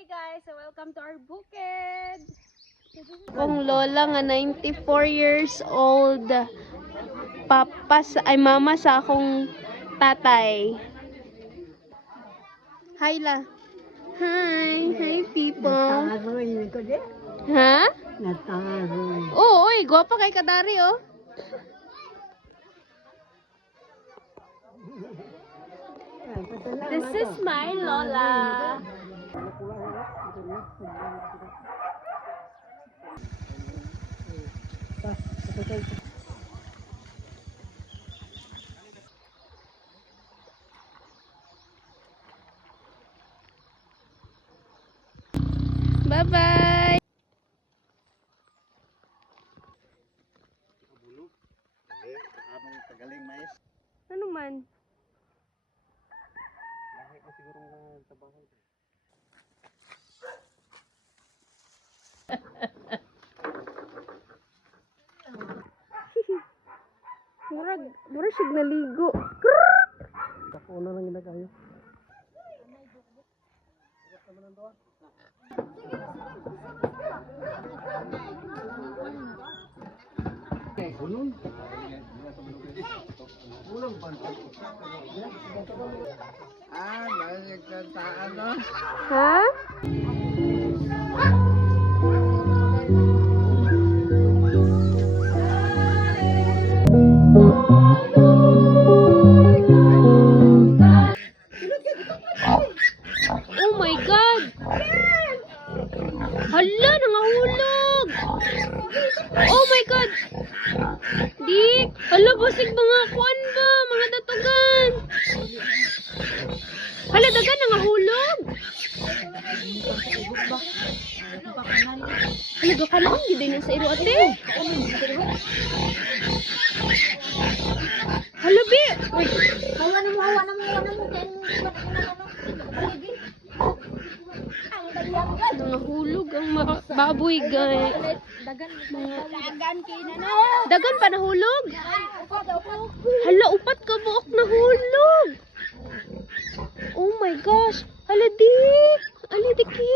Hey guys, so welcome to our bukid. Kung lola nga 94 years old, mama sa akong tatay. Hi la. Hi people. Ha? Oo, oy, gwapa kay kadari oh. This is my lola. Bye-bye. Ano man? Murag sig naligo. Ako na lang ina kayo. Ha? Oh my God! Hala, nangahulog! Oh my God! Di! Hala, basig mga kuan ba? Mga datugan! Hala, dagan, nangahulog! Hala, gakalang, hindi na sa iro ate. Hala, bi! Hawa na mo. Nangahulog ang mga baboy, guys. Dagan kay na na. Dagan pa nahulog? Hala, upat ka buok nahulog. Oh my gosh. Hala, dik. Hala, diki.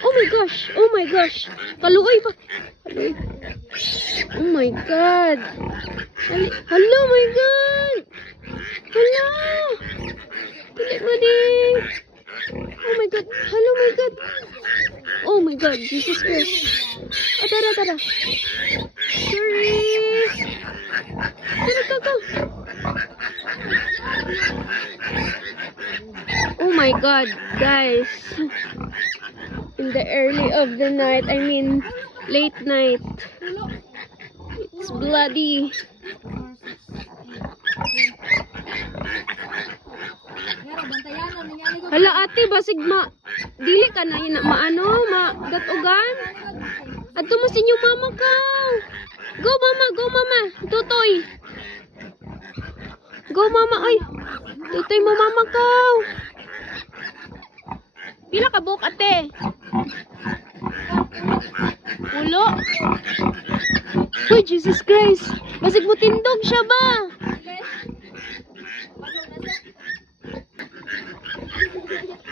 Oh my gosh. Oh my gosh. Kaluoy pa. Kaluoy. Oh my God. Hala, oh my God. Hala. Dili mo din. Oh my God. Hello, my God. Oh my God. Jesus Christ. Oh, tara. Sorry. Tara, go. Oh my God, guys. In the early of the night, I mean, late night. It's bloody. Hala ate, basig dili ka na datugan. Adto mo sinyo mama ka. Go mama, tutoy. Go mama, ay. Tutoy mo mama ka. Pila ka buok ate? Ulo. Uy, Jesus Christ. Basig mo tindog siya ba?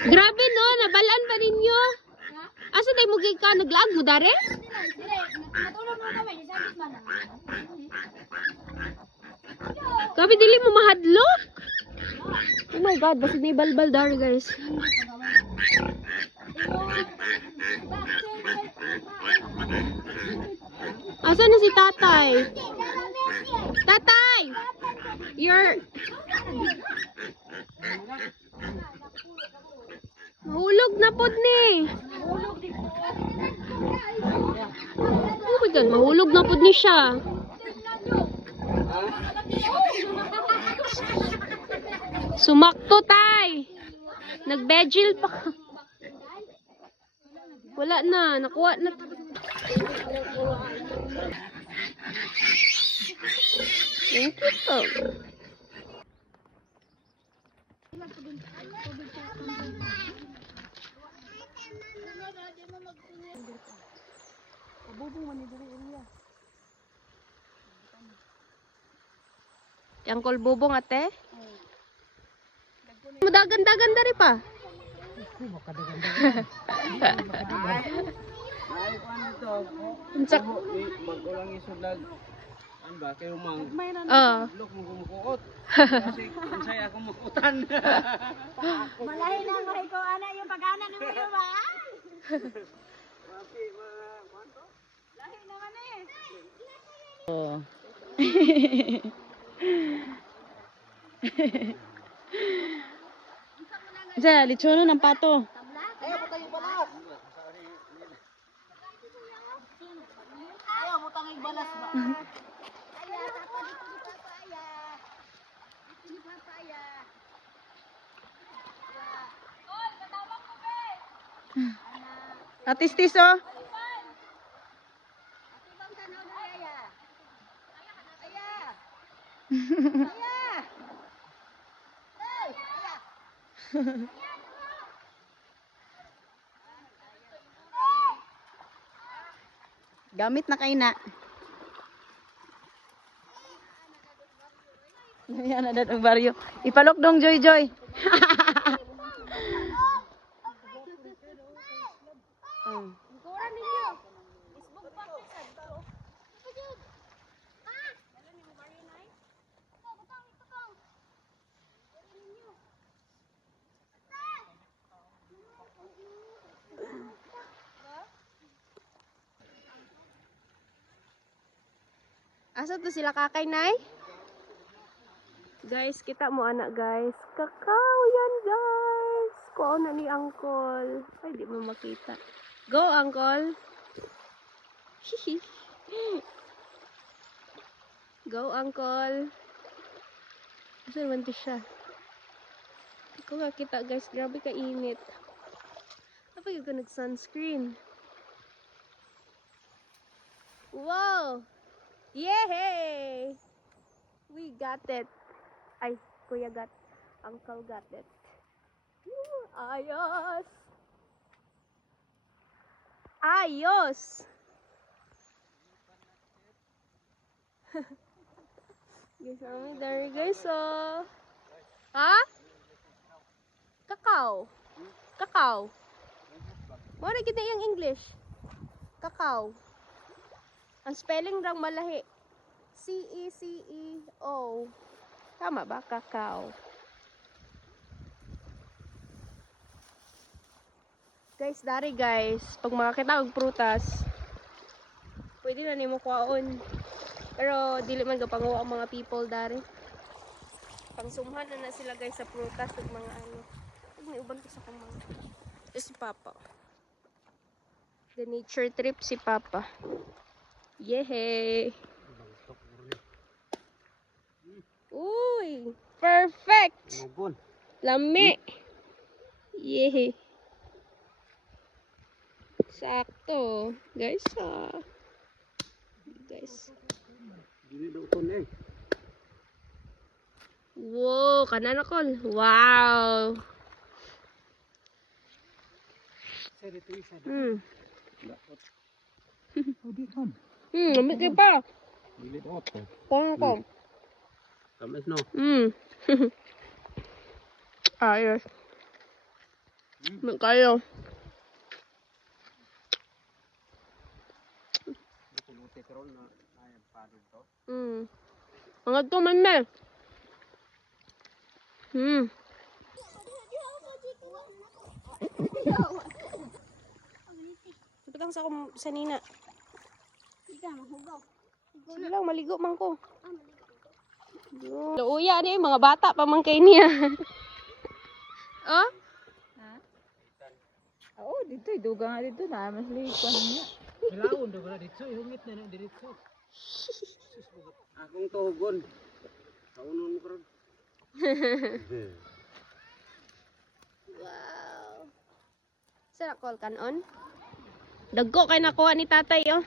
Grabe no, nabalaan pa ninyo? Asa tayo mugay ka? Naglaag mo dare? Natulog na kami, sabit man. Grabe, dili mo mahadlok? Oh my God, basig na ibalbal dare guys. Asa na si tatay? Tatay! Mahulog na pod ni. Oh my God, mahulog na pod ni siya. Sumakto tay. Nagbegil pa. Wala na, nakuha na. Thank you po. Yang bubong ate? Mudagan-dagan dari pa. Ay, paano to? Unsa? Bago lang isudlag. Ano ba? Kayo mang Oh. lok mo gumukuot. Kasi kung sa'yo ako makutan. Malahi na mo ko ana yung pag-ana ni mo ba? Lahi naman eh. Oh. Diyan, litsono ng pato. Ayaw mo tanging balas ba? Aya, tapos dito ni Papa Aya. Dito ni Papa Aya. Oy, katawag ko be. Natistis oh. Ati bang tanaw na Aya? Aya. Aya. Hey, Aya. Gamit na kay na. Yan na ang baryo. Ipalok dong Joy Joy. Kuran ninyo. Facebook pa sa dito. Ito jud. Ha? Dalo ni mo bari nay. Ito butang ito tong. Kuran ninyo. Asa to sila kakay, Nay? Guys, kita mo anak guys. Kakao yan guys. Kuha na ni Uncle. Ay, di mo makita. Go, Uncle. Hihi. Go, Uncle. Asa naman to siya? Ikaw nga kita guys. Grabe ka init. Apa yung ka nag-sunscreen? Wow! Yay! We got it. Ay, kuya got. Uncle got it. Ayos! Ayos! Guys, kami dari guys, oh. Ha? Kakao. Kakao. Muna kita yung English. Kakao. Ang spelling rang malahi. C-E-C-E-O. Tama ba? Kakao. Guys, dari guys. Pag makakita og prutas, pwede na nimo kuhaon. Pero dili man gapanguha ang mga people dari. Pangsumhan na sila guys sa prutas ug mga ano. Ug may uban ko sa kong mga. Ito si Papa. The nature trip si Papa. Yehey! Uy! Perfect! Mugon. Lami! Yehey! Sakto! Guys, guys. Dili daw ko eh. Wow! Kanan ako! Wow! Sa dito isa. Odi kon. Lamig kayo pa! Dili daw ko. Kung ko. Tamis no. Ayos. Kayo. Puluti karon na ayan pa dito. Ang ito man na. Ipatang sa nina. Ika mahugaw. Sige lang, maligo man ko. Uya ni mga bata pa man kay niya. Oh? Oo, dito duga nga dito na mas likon niya. Ilaon daw na dito, ihungit na dito. Akong tugon. Kaunon mo karon. Wow. Sira call kanon. Dagko kay nakuha ni tatay oh.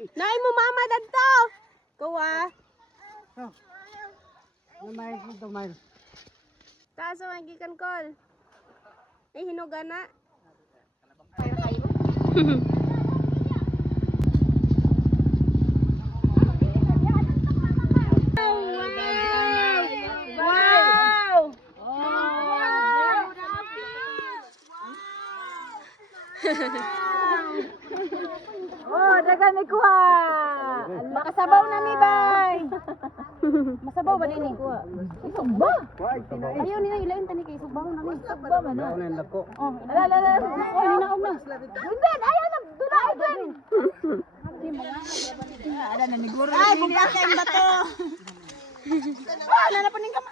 Nay mo mama dadto. Kuha. Namay ko to mile. Kaso magikan call. Ay hinuga na. Wow! Oh, dagan may kuha. Makasabaw na mi bay. Masabaw ba din ni kuha? Isugba. Ayaw nila ilain tani kay isugba na mi. Isugba man na. Ano yung lako? Oh, ala. Oh, hinaog na. Dundan, ayaw na dulay dun. Ada na ni guro. Ay, buka kay bato. Ala na paning kama.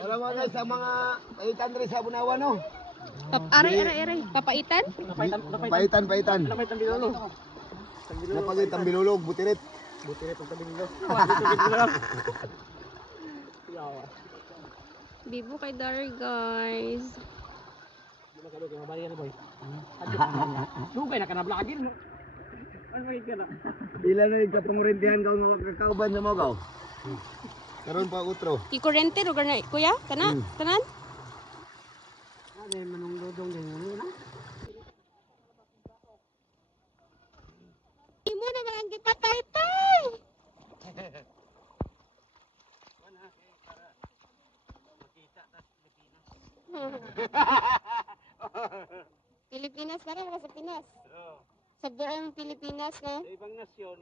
Wala mo guys sa mga paitan rin sa Bunawan no. Aray. Papaitan? Paitan. Napagitang bilulog, butirit. Bibo kay Dari, guys. Dugay na ka na vlogin. Ila na yung kapangurintihan ka mga kakauban sa mga karon pa utro. Ikurente lugar na kuya? Tanan? Imo na lang gipatay-tay. Pilipinas na rin, sa Pinas. Sa buong Pilipinas na. Sa ibang nasyon,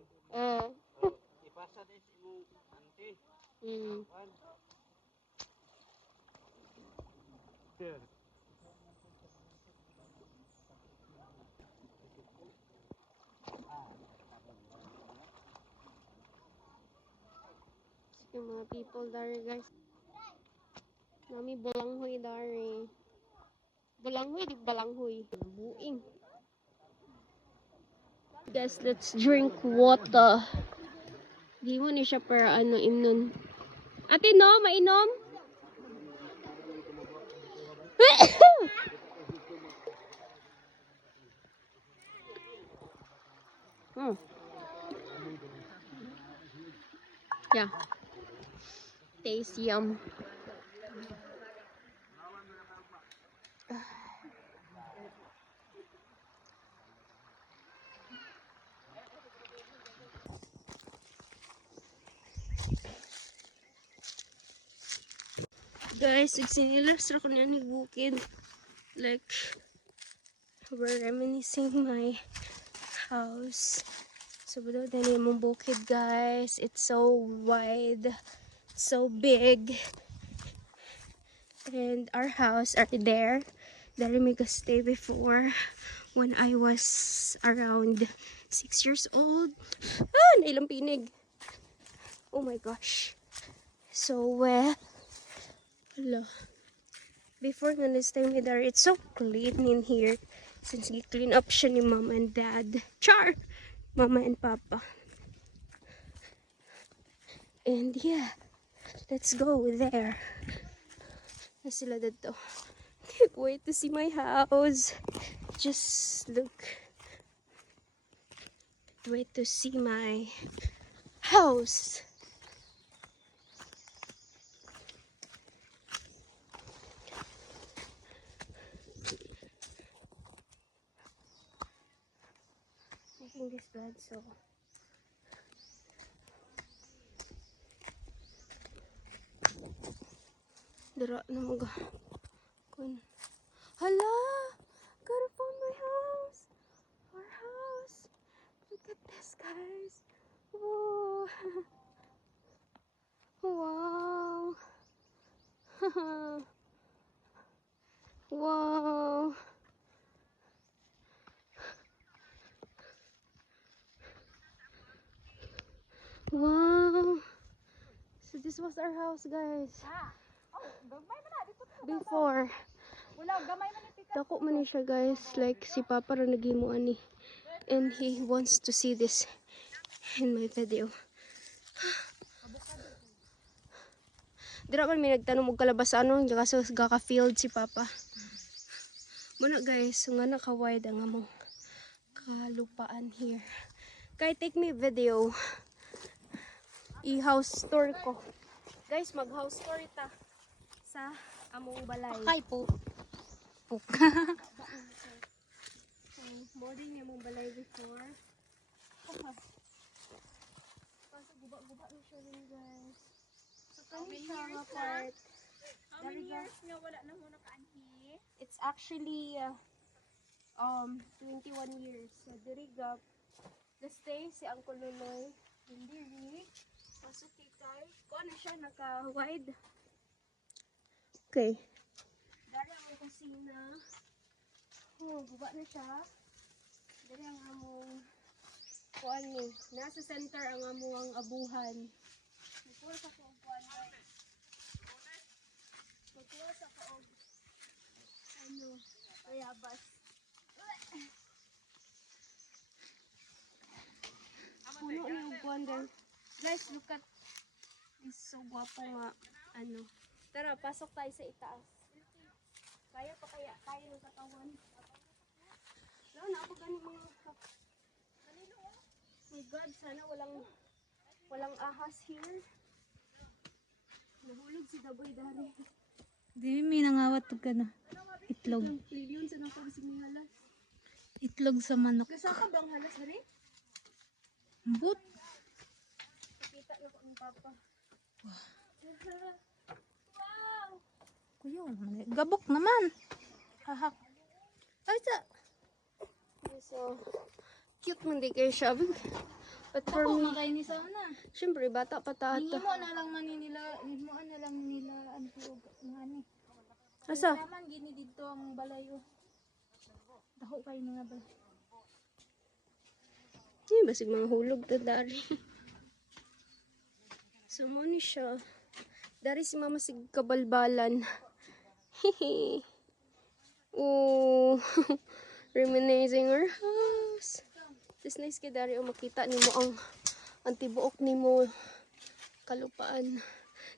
ipasa din sa imong auntie. Yung mga people dari, guys. Mami balanghoy dari. Balanghoy, di balanghoy. Buing. Guys, let's drink water. Di mo ni siya para ano imnon. Ate no, mainom? Yeah. Taste yum. Guys, nagsinilas ra ko na ni bukid. Like, we're reminiscing my house. So, below na yung bukid, guys. It's so wide, so big. And our house are there. There may stay before when I was around 6 years old. Ah, nailang pinig. Oh my gosh. So, hello. Before nga this time with her, it's so clean in here. Since we clean up siya ni mom and dad. Char! Mama and papa. And yeah, let's go there. Na sila dito. Can't wait to see my house. Just look. Can't wait to see my house. Making this bed so dara na mga kun. Hala! Gotta find my house! Our house! Look at this, guys! Whoa! Wow! Wow! Wow! So this was our house, guys. Before. Dako man ni siya, guys. Like si Papa ra nagimo ani. And he wants to see this in my video. Dira man may nagtanong og kalabas ano, kaso gaka-field si Papa. Muna guys, so nga naka-wide ang among kalupaan here. Kay take me video. I-house tour ko. Guys, mag-house tour ita. sa among balay. Kay po. Puk. So, more din yung among balay before. Kaso guba-guba na siya rin guys. So kani siya nga part. How many years nga wala na mo nakaanhi? It's actually 21 years. So diri gap the stay si Uncle Nunoy. Diri. Pasok kay ko na siya naka-wide. Okay. Dari ang kusina. Oh, guba na siya. Dari ang among kuan ni. Nasa center ang among abuhan. Magkuha sa ko kuan. Magkuha sa ko bayabas. Puno ni og kuan din. Guys, look at this so gwapo nga Tara, pasok tayo sa itaas. Kaya pa kaya tayo ng katawan. No, na ako ganun mga kanino. My God, sana walang ahas here. Nahulog si Daboy dari. Di may nangawat pag na. Itlog. Million sa nako si halas. Itlog sa manok. Nasa ka bang halas dari? But. Nakita na ko ng papa. Kuya, gabok naman. Haha. Ay, so, cute man di kayo siya. But for Ako, me, makain ni sana. syempre, bata pa Hindi tato. mo na lang nila ang tuog nga ni. Asa? Naman gini dito ang balayo. Daho kayo mga balay. Basig mga hulog to dari. So, mo ni siya. Dari si mama sig kabalbalan. Hehe. Oh, reminiscing our house. This nice kay dari makita nimo ang tibuok nimo kalupaan.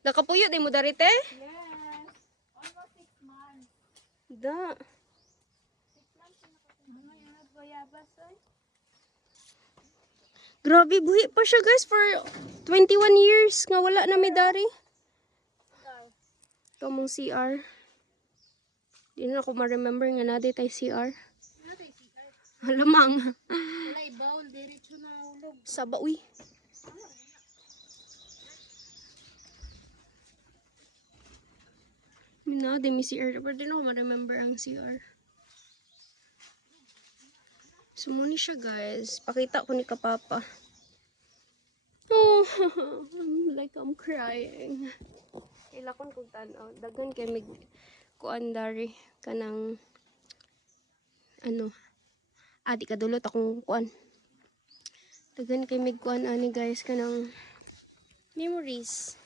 Nakapuyo di mo dari te? Yes. Almost 6 months. Da. 6 months na ano yung nagbayabas ay. Grabe, buhi pa siya guys for 21 years nga wala na may dari. Ito mong CR. Di na ako ma-remember nga naday tayo CR. Halamang. Wala i-bowl, diretso na ulog. Saba, uy. Minade may CR. Pero di na ako ma-remember ang CR. Sumuni siya guys. Pakita ko ni kapapa. Oh, I'm crying. Ilakon kong tanaw. Dagan kay mig kuan dari kanang di kadulot akong kuan. Dagan kay mig kuan ani guys kanang memories.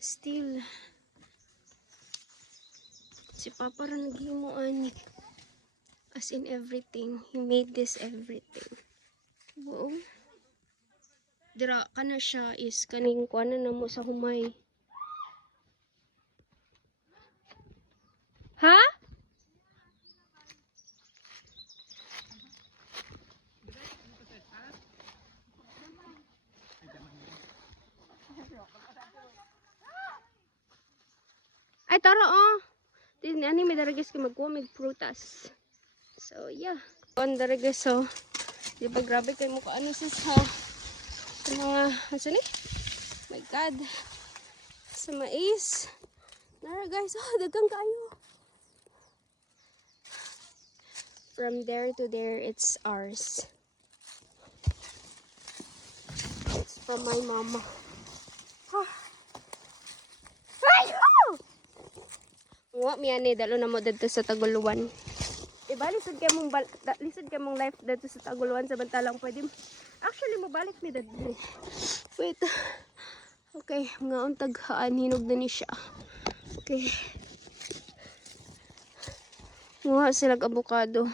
Still si Papa ra naghimo ani. As in everything. He made this everything. Wow. Dira kana siya is kaning kuanan na mo sa humay. Ha? Ay tara oh. Tin ani may daragis ka magkuha mig prutas. So yeah. On daragis so. Di ba grabe kay mo ano sis ha. Sa mga ano ni? My God. Sa mais. Nara guys, dagang kayo. From there to there, it's ours. It's from my mama. Nga miyani dalo na mo dito sa Taguluan. Diba lisod kay mong life dito sa Taguluan samantalang pwede actually mabalik mi dito. Wait. Okay, mga untag hinog na ni siya. Okay. Muha silang avocado.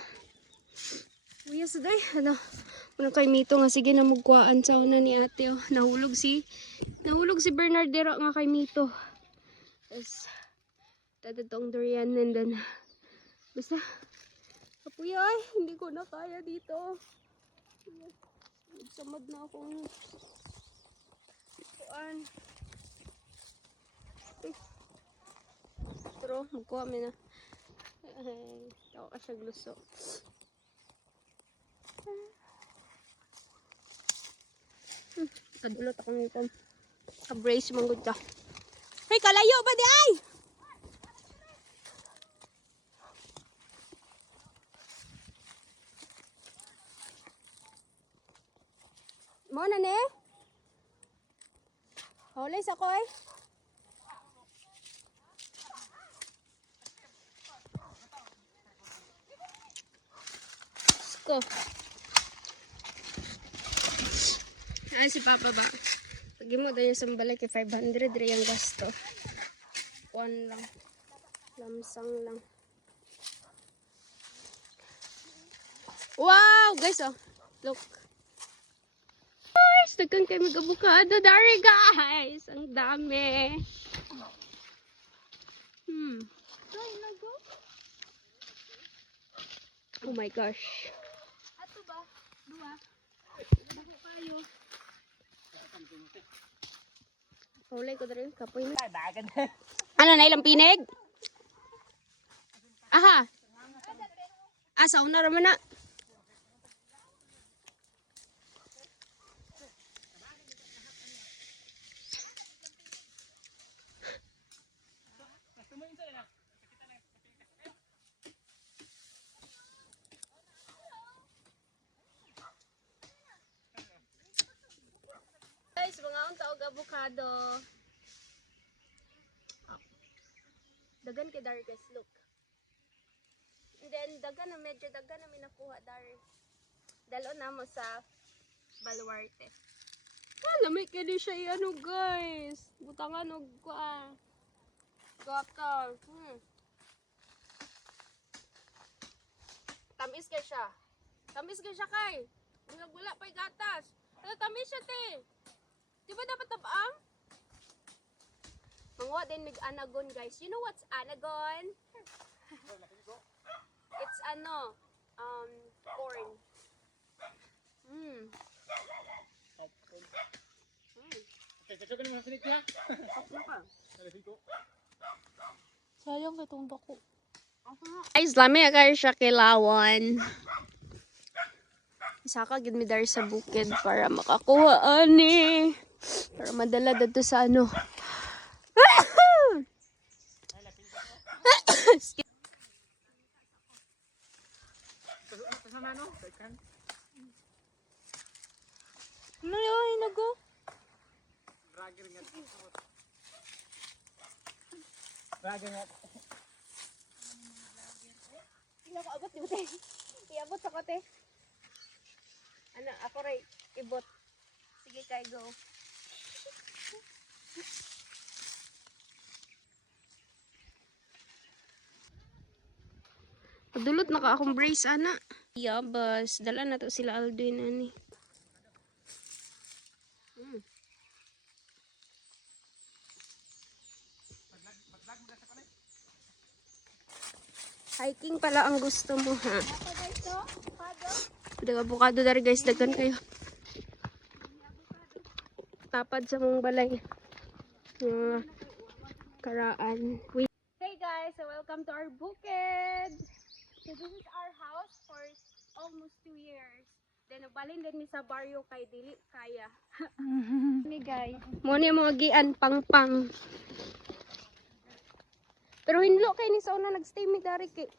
Uya saday, kay Mito nga sige na magkuhaan sa una ni ate. Oh. Nahulog si Bernardero nga kay Mito. Tapos, tatatong durian and then, basta, kapuya ay, hindi ko na kaya dito. Samad na akong kuhaan. Pero, magkuha mi na. Ay, tawa ka siya gluso. Kadulot ako nito. Ka-brace manggod ka. Hey, kalayo ba di ay? Mo na ne? Huli sa koy. Ko. Ay, si Papa ba? Lagi mo daw yung sambalay kay 500 rin yung gasto. 1 lang. Lamsang lang. Wow! Guys, oh. Look. Guys, dagkan kayo mag-avocado. Dari, guys! Ang dami. Oh my gosh. Ato ba? Dua. Dako kayo. Huli ko dali. Kapoy na. Dagan. Ano na ilang pinig? Aha. Asa una raman na. Guys, mga unta og avocado. Dagan kay Dari guys, look. And then dagan na medyo dagan na minakuha Dari. Dalo na mo sa Baluarte. Lamay ka di siya ano guys. Butangan og gata. Tamis kay siya. Tamis kay siya kay. Wala pa'y gatas. Ano tamis siya te? Di ba dapat tabaang? Mangwa din mig anagon guys. You know what's anagon? It's corn. Sayang kay tong dako. Guys, lami kayo siya kilawan. Isa ka gid mi dari sa bukid para makakuha ani. Para madala dito sa ano. Ano yun, hinago? Tingnan ko abot di ba te? Iabot sa kote. Ano, ako ray ibot. Sige kay go. Padulot na ka akong brace ana. Yabas, dala na to sila Alduin ani. Hiking pala ang gusto mo ha. Daga avocado dari guys, dagan kayo. Tapad sa mong balay. Mga karaan. Hey guys, so welcome to our bukid. So this is our house for almost 2 years. Then nagbalin din mi sa baryo kay dili kaya. Ni guys. Mo ni mga gian pang-pang. Pero hinlo kay ni sa una nagstay mi dari kay.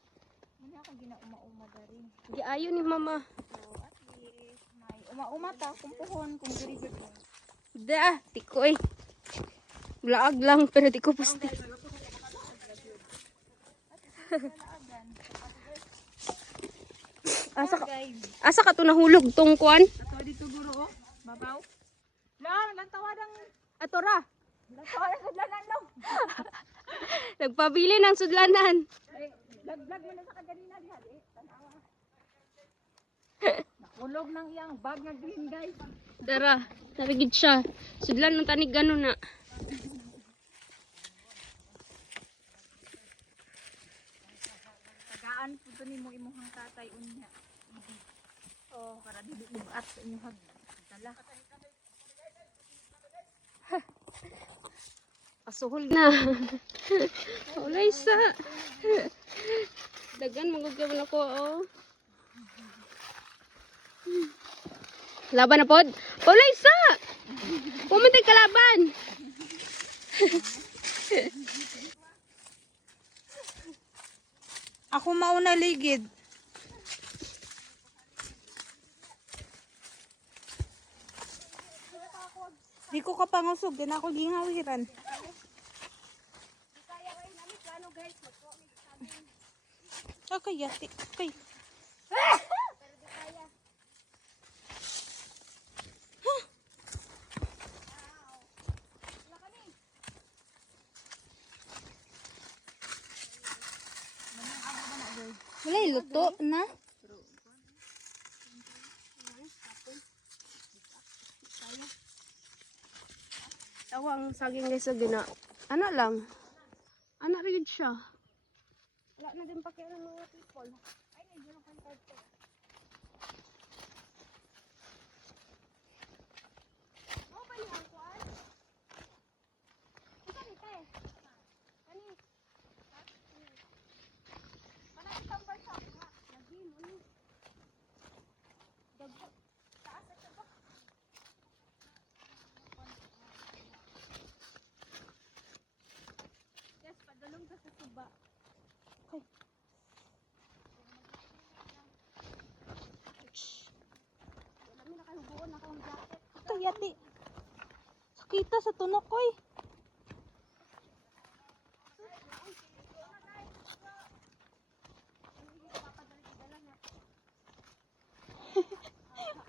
Muna ako ginauma-uma dari. Giayo ni mama. So at least may uma-uma ta kung puhon kung diri-diri. Da, tikoy. Blaag lang pero di ko pusti. Asa ka to nahulog tong kuan? Ato dito guro oh. Babaw. Lang tawadang Atora. tawadang sudlanan lang. Nagpabili ng sudlanan. Lag mo na sa kaganina diha di. Tanawa. Nakulog nang iyang bag nga green guys. Dara, narigid siya. Sudlan ng tanig gano na. Tagaan pud nimo imong tatay unya. Oh, para dili bugat sa inyong dala. Pasuhol na. Ulay sa. Dagan magud ka man ako oh. Laban na pod. Ulay sa. Pumunta kalaban. Ako mauna ligid. Di ko kapangusog, din ako gingawiran. Okay, yati. Okay. Wala luto na. Tawang saging guys sa gina. Ana lang. Ana rin siya. Wala na din pakialam ng mga people. Ay, medyo lang pantay ko. Oh, pa niya ang kuwan. Ito ni te. Ani? Mana itang barsa ha. Lagi mo ni. Dagko. Taas at dagko. Yes, padulong ka sa suba. Ito yati. Sakita sa tunok ko eh.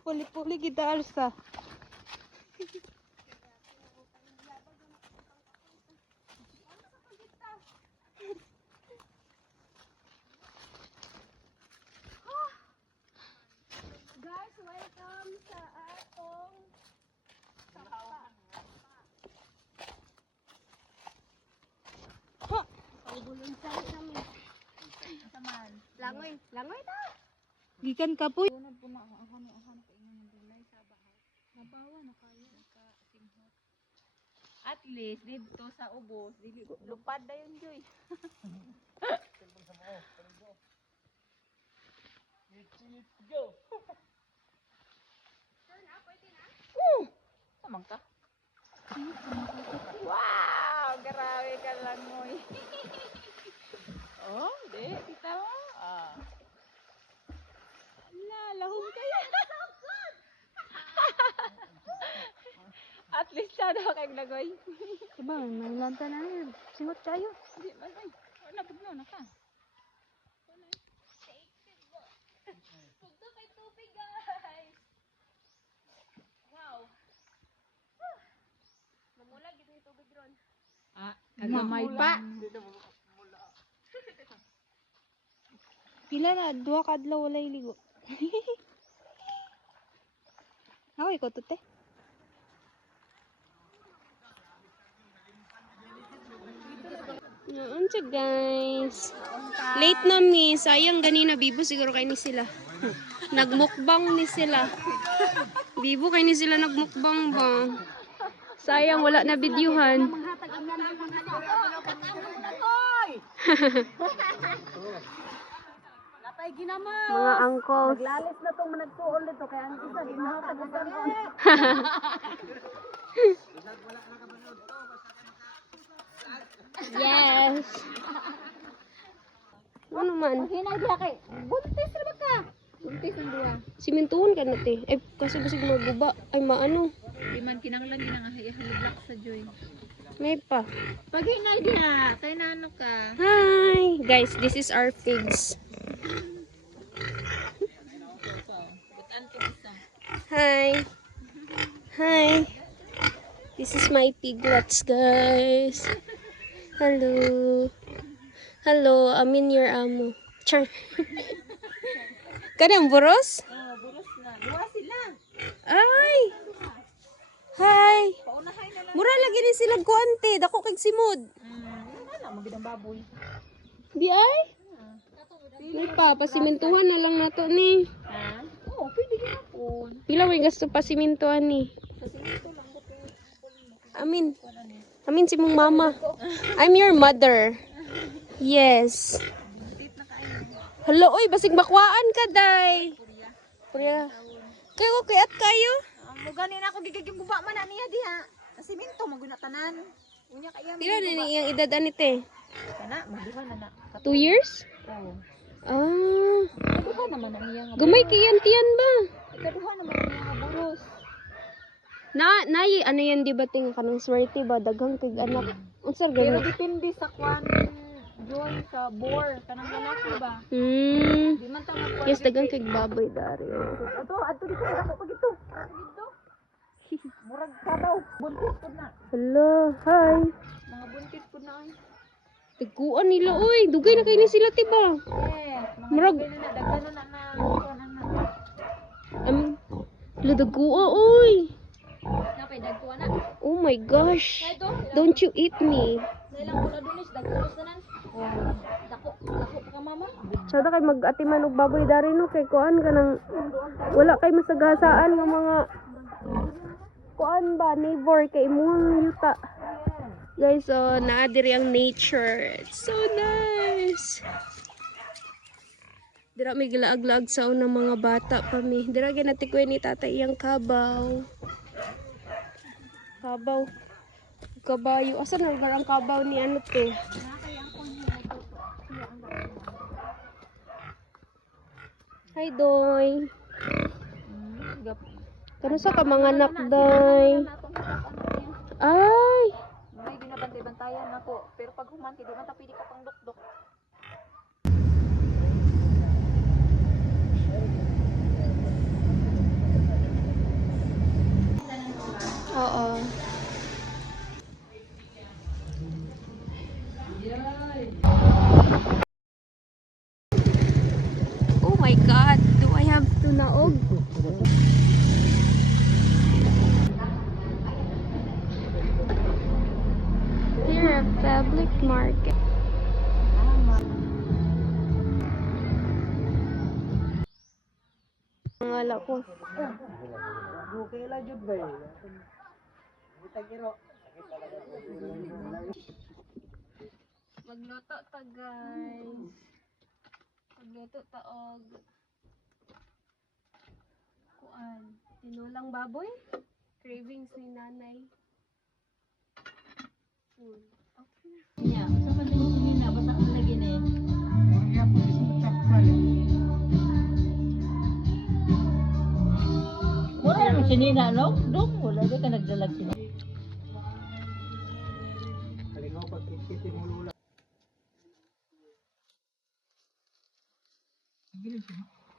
Puli-puli kita alsa. Guys, welcome sa atong Ha! paubulong sa namin. Langoy, langoy ta. Gikan ka po. At least dito sa ubos, dili lupad na yun, Joy. Samang ka? Wow! Grabe ka lang, Moy. Oh, di. Kita mo? Ah. Ala, lahong kaya. At least siya daw kay Glagoy. Diba, may lanta na yun. Singot kayo. Di ba, ay. Wala, pagno na ka. Pugto kay tubig, guys. Wow. Mamulag ito yung tubig ron. Ah, kagamay pa. Pila na, 2 kadlaw walay ligo. Okay ko to te. Noon siya guys. Late na mi. Sayang ganina bibo siguro kay ni sila. Nagmukbang ni sila. Bibo kay ni sila nagmukbang ba. Sayang wala na videohan. Mga angkol. Lalis na tong managsuol dito kaya ang isa di mo tagusan ko. Yes. Ano man? Hinay diha kay buntis ra ba ka? Buntis ang diha. Simintuhon ka na te. Ay kasi basig maguba. Ay maano. Di man kinanglan ni nang haliblak sa Joy. May pa. Pag hinay diha, kay nano ka? Hi! Guys, this is our pigs. Hi! Hi! This is my piglets, guys. Hello. Hello, I'm in your amo. Char. Kanang buros? Oh, buros na. Duwa sila. Ay! Hi! Paunahay na lang. Mura lagi ni sila kuante. Dako kag simod. Wala, magidang baboy. Di ay? Ni pa, pasimintuhan na lang nato ni. Ha? Oo, pwede ginapon. Pila may gasto pasimintuhan ni. Sa simento lang ko to. Amin. Amin si mong mama. I'm your mother. Yes. Hello, oy, basig makwaan ka, day. Purya. Kayo, kayat kayo. Mugani na ako gigigim guba man na niya diha. Siminto magunatanan. Unya kaya Pila na ni iyang edad anite? kana magduha na na. 2 years? Oo. Ah, Magduha naman ang iya nga. gamay kayan tiyan ba? Ikaduha naman ang iya nga buros. Ano yan di ba ting kanang swerte ba daghang kay anak. Unsar Pero ganyan? depende sa kwan joy sa bore kanang lalaki ba. Di man ta magkwan. Yes, daghang kay baboy dari. Ato dito ako pag ito. Dito. Murag kabaw. Buntis pud na. Hello, hi. Mga buntis pud na ay. Tiguan nila oy, dugay na kay ni sila tiba. Yes, mga Murag- daghan na daghan na kwan na. Ladagua oy. Napay dagkuan na. Oh my gosh. Don't you eat me. Nailang pula dunis dagkuan na nan. Dako ka mama. Sada kay mag-atiman og baboy dari no kay kuan kanang wala kay masagasaan nga mga kuan ba neighbor kay imong yuta. Guys, so naa diri ang nature. It's so nice. Dira may gilaag-laag sa unang mga bata pa mi. Dira ginatikoy ni tatay iyang kabaw. Kabaw. Kabayo. Asa na lugar ang kabaw ni ano to? Hi, Doy. Kano sa ka mga anak, Doy? Ay! May ginabantay-bantayan ako. Pero pag humanti, di man ta pwede ka pang dukdok. Oo. Oh my God! Do I have to naog? Here at public market. Ang ala ko. Okay lang jud ba? Kita Magluto ta guys. Magluto ta og kuan, tinulang baboy. Cravings ni nanay. Okay. Nya, sa man din na basta ang lagi ni. Wala mo sinina no? Dong wala di ka nagdalag sila. Kalingaw pagkikiti mo lula.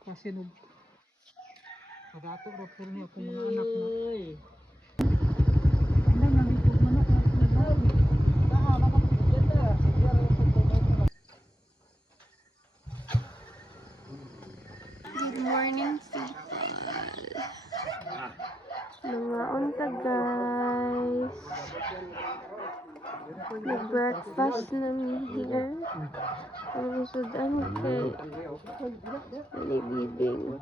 Kasi nung pag-ato rapor niya kung mga anak na. Good morning, people. Mga unta, guys. Nag-breakfast namin here. Ang sudan kay Nalibibing.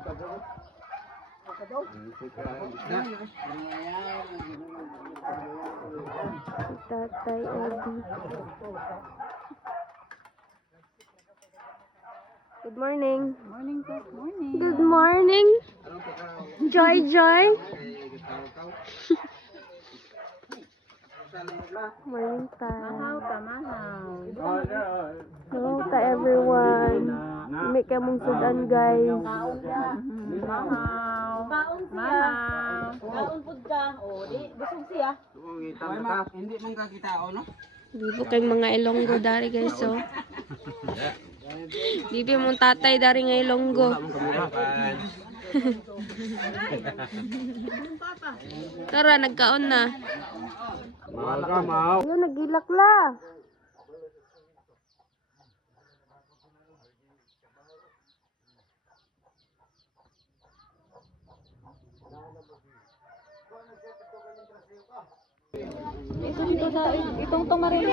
Si Tatay Eddie. Good morning. Morning po, morning. Good morning. Joy, Joy. Morning time. Tamahaw. Hello to everyone. May kayo mong sudan, guys. Mahaw. Kaon siya. Kaon pud ka. O, di busog siya. Hindi man ka kitao no? Bibo kayong mga Ilonggo dari, guys, so. Bibi mong tatay dari nga Ilonggo. Tara, nagkaon na. Wala ka mau. Ayun, nagilak la. Itong tumarin.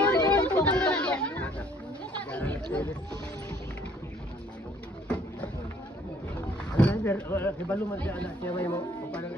Kibalo man siya anak siya may mo. Parang